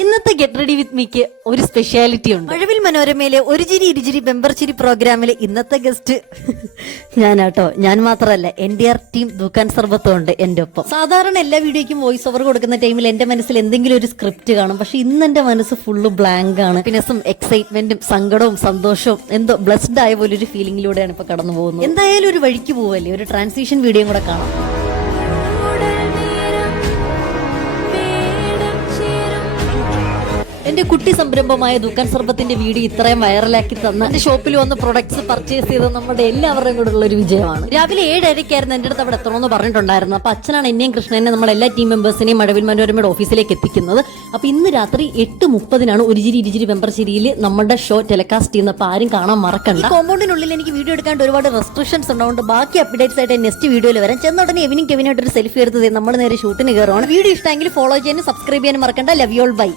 ഇന്നത്തെ get ready with meek ഒരു speciality ഉണ്ട്. മഴവിൽ മനോരമയിലെ ഒരു ചിരി ഇരുചിരി ബെമ്പർച്ചിരി പ്രോഗ്രാമിലെ ഇന്നത്തെ ഗസ്റ്റ് ഞാനാട്ടോ. ഞാൻ മാത്രമല്ല, NTR ടീം ദുക്കാൻ സർബത്തും ഉണ്ട് എന്റെ ഒപ്പം. സാധാരണ എല്ലാ വീഡിയോയ്ക്കും വോയിസ് ഓവർ കൊടുക്കുന്ന ടൈമിൽ എന്റെ മനസ്സിൽ എന്തെങ്കിലും ഒരു സ്ക്രിപ്റ്റ് കാണും. പക്ഷെ ഇന്ന് എന്റെ മനസ്സ് ഫുള്ള് ബ്ലാങ്ക് ആണ്. പിന്നെസും എക്സൈറ്റ്മെന്റും സങ്കടവും സന്തോഷവും എന്തോ ബ്ലസ്ഡ് ആയ പോലെ ഒരു ഫീലിംഗിലൂടെയാണ് ഇപ്പൊ കടന്നു പോകുന്നത്. എന്തായാലും ഒരു വഴിക്ക് പോവല്ലേ, ഒരു ട്രാൻസിഷൻ വീഡിയോ കൂടെ കാണാം. എന്റെ കുട്ടി സംരംഭമായ ദുക്കാൻ സർബത്തിന്റെ വീഡിയോ ഇത്രയും വൈറലാക്കി തന്ന എന്റെ ഷോപ്പിൽ വന്ന് പ്രൊഡക്ട്സ് പർച്ചേസ് ചെയ്ത് നമ്മുടെ എല്ലാവരുടെയും കൂടെ ഉള്ള ഒരു വിജയമാണ്. രാവിലെ 7:30 എന്റെ അടുത്ത് അവിടെ എത്തണമെന്ന് പറഞ്ഞിട്ടുണ്ടായിരുന്നു. അപ്പൊ അച്ഛനാണ് എന്നെയും കൃഷ്ണനെ നമ്മൾ എല്ലാ ടീം മെമ്പേഴ്സിനെയും മഴവിൽ മനോരമയുടെ ഓഫീസിലേക്ക് എത്തിക്കുന്നത്. അപ്പൊ ഇന്ന് രാത്രി 8:30 ഒരു ചിരി ഇരുചിരി ബെമ്പർച്ചിരിയിൽ നമ്മുടെ ഷോ ടെലികാസ്റ്റ് ചെയ്യുന്നത്. അപ്പൊ ആരും കാണാൻ മറക്കണ്ട. കോമ്പൗണ്ടിനുള്ളിൽ എനിക്ക് വീഡിയോ എടുക്കാൻ ഒരുപാട് റെസ്ട്രിക്ഷൻസ് ഉണ്ടാവുകൊണ്ട് ബാക്കി അപ്ഡേറ്റ്സ് ആയിട്ട് നെക്സ്റ്റ് വീഡിയോയിൽ വരാം. ചെന്ന ഉടനെ കെവിനായിട്ട് ഒരു സെൽഫി എടുത്തത് നമ്മൾ നേരെ ഷൂട്ടിന് കയറുവാണ്. വീഡിയോ ഇഷ്ടമെങ്കിൽ ഫോളോ ചെയ്യാനും സബ്സ്ക്രൈബ് ചെയ്യാനും മറക്കണ്ട. Love you all, by.